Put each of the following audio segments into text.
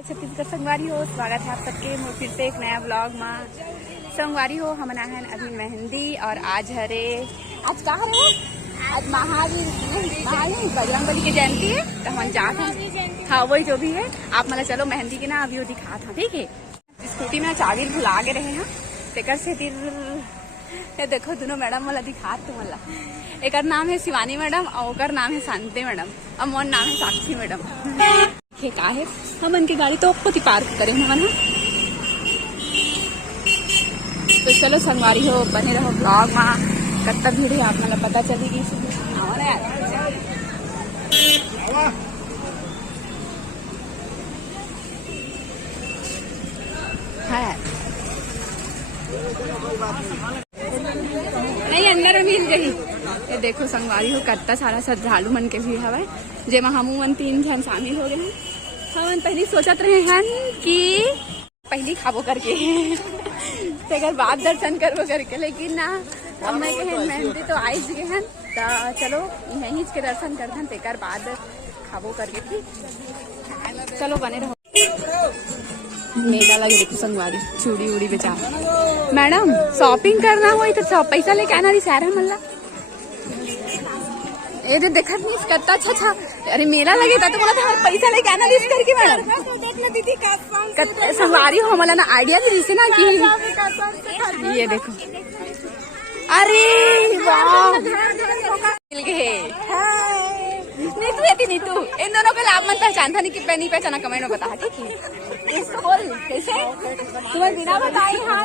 छत्तीसगढ़ संगवारी हो, स्वागत है आप सबके फिर से एक नया ब्लॉग में। संगवारी हो हम है अभी मेहंदी और आज हरे आज का हरे आज महावीर बजरंगबली की जयंती है तो हम जाते हैं। हाँ वही जो भी है आप मतलब चलो मेहंदी के ना अभी वो दिखा था ठीक है। स्कूटी में चाबी भुला के रहे हैं तेकर से ये देखो दोनों मैडम वाला दिखा तू मला एक नाम है शिवानी मैडम और ओकर नाम है शांति मैडम और मोर नाम है साक्षी मैडम। का है हम उनकी गाड़ी तो खुद ही पार्क करें हमन। तो चलो संगवारी हो बने रहो ब्लॉग में कत्ता भीड़ है आप मतलब पता चलेगी। नहीं अंदर मिल गई। ये देखो संगवारी हो कत्ता सारा श्रद्धालु मन के भी हवा जेमा हमू मन 3 जन शामिल हो गए हैं। हम पहले सोचत रहे हैं कि पहले खाबो करके तेकर बाद दर्शन करबो करके लेकिन ना अब मैं कहे मेहंदी तो आई गए हैं तो चलो यहीं के दर्शन करते तेकर बाद खाबो करके ठीक। चलो बने रहो। मेला लगे देखो संगवारी चूड़ी उड़ी बेचा। मैडम शॉपिंग करना हो तो पैसा लेके आना रही सारा मल्ला ये देखा नहीं कत्ता अच्छा। अरे मेला लगे था तो बोला था पैसा लेके आना लिस्ट करके मैडम संगवारी हो हमारा ना आइडिया दी थी ना कि ये देखो। अरे वाह मिल गए नीतू इन दोनों का लाभ मन पहचान था नहीं पहचाना कमेंट में बता ठीक है। इसको बोल कैसे तुम्हें बिना बताई हाँ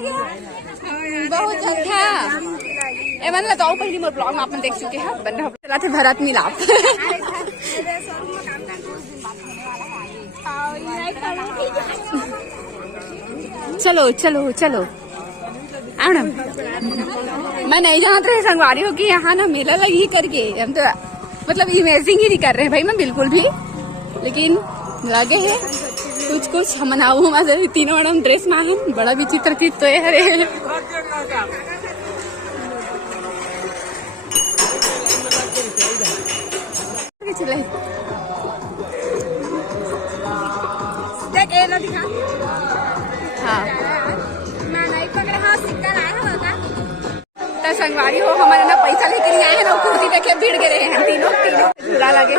बहुत अच्छा ए मन तो पहली मोर ब्लॉग में आपने देख चुके हैं बन रहा थे भरत मिलाप। चलो चलो चलो आना मैं नहीं जानते रहे संगवारी हो कि यहाँ ना मेला लगी करके हम तो मतलब इमेजिंग ही नहीं कर रहे हैं भाई मैं बिल्कुल भी लेकिन लगे है कुछ हम हमारे तीनों मैडम ड्रेस में है बड़ा विचित्र थी तो है। चले हाँ तो संगवारी हो हमारे ना पैसा लेके नहीं आए हैं ना कुर्सी देखे भीड़ गए हैं तीनों बुरा लगे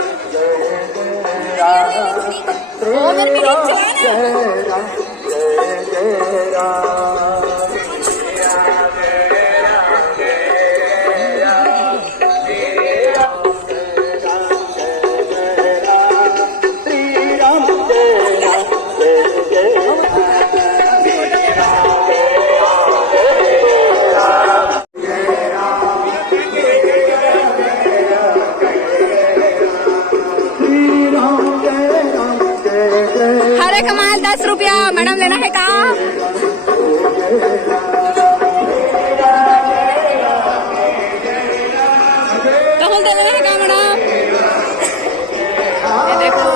कमाल 10 रुपया मैडम लेना है का कमल दे लेना है का मैडम ये देखो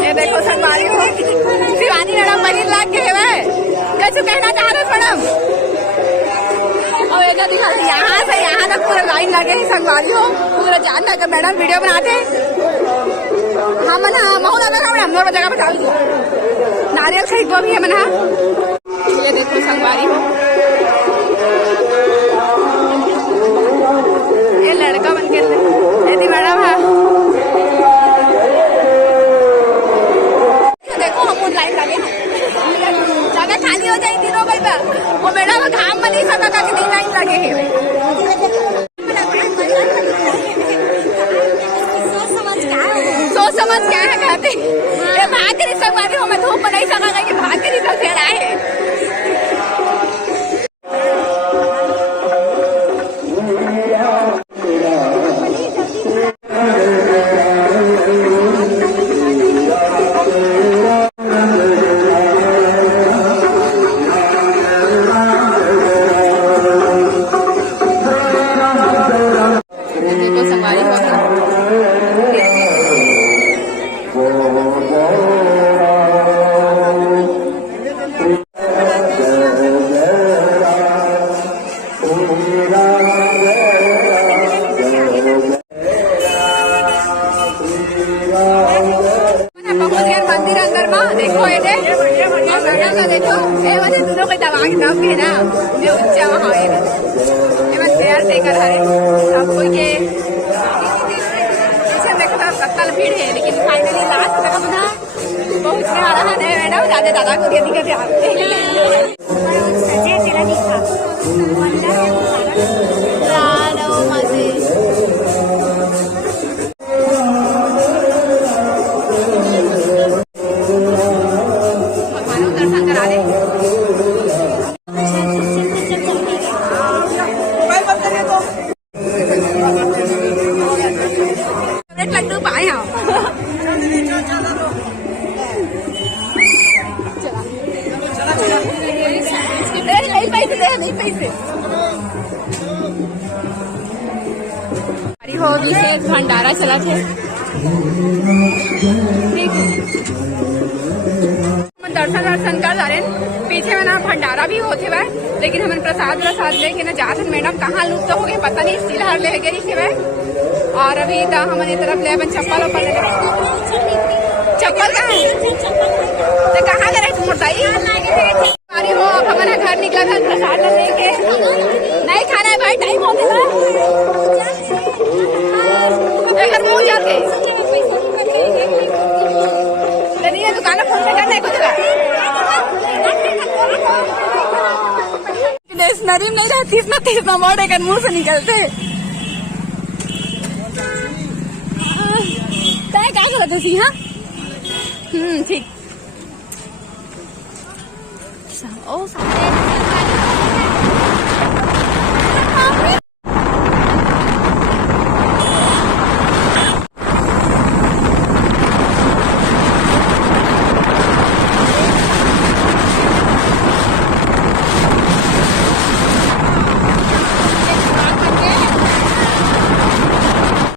ये देखो संगवारी हो शिवानी मैडम मरीन लाग के है कैसे कहना चाह रहे मैडम और एक दिखा यहाँ से यहाँ तक पूरा लाइन लगे संगवारी हो पूरा जान था मैडम वीडियो बनाते हम ना महू लगा हम लोग जगह बता नारियल खरीदो भी है मना। ये देखो संगवारी हो ये लड़का बन के यदि मैडम है देखो हम लाइन लगे जगह खाली हो जाए तीनों भाई वो मैडम घाम में नहीं सका कि नहीं लाइन लगे है सोच समझ क्या है कहते भाग रही संगवारी हो मैं धूप में नहीं सका कि भाग रही सब फेरा है। है सब कोई के पीछे देखा कत्तल भीड़ है, लेकिन फाइनली लास्ट तक अपना बहुत में आ रहा है मैडम दादा दादा को दिया दिखा दर्शन करा दे। लड्डू पाए हम नहीं पैसे हो विशेष भंडारा चला थे। दर्शन कर जा रहे पीछे में ना भंडारा भी होते हुए, लेकिन हमन प्रसाद लेके ना जाते मैडम कहाँ लुप्त हो गए पता नहीं, सिलहर ले गई थे वह। और अभी तो हमारी तरफ ले चप्पल वप्पल चप्पल कहाँ है तो कहाँ जा रहे तुम बताइए हो। अब हमारा घर निकला था प्रसाद लेके, नहीं खाना है भाई टाइम हो गया घर पहुँच जाते दुकान फोन पे करना है कुछ नरीम नहीं रहती इतना तेज ना मोड़े कर मुंह से निकलते क्या गलत है हाँ ठीक ओ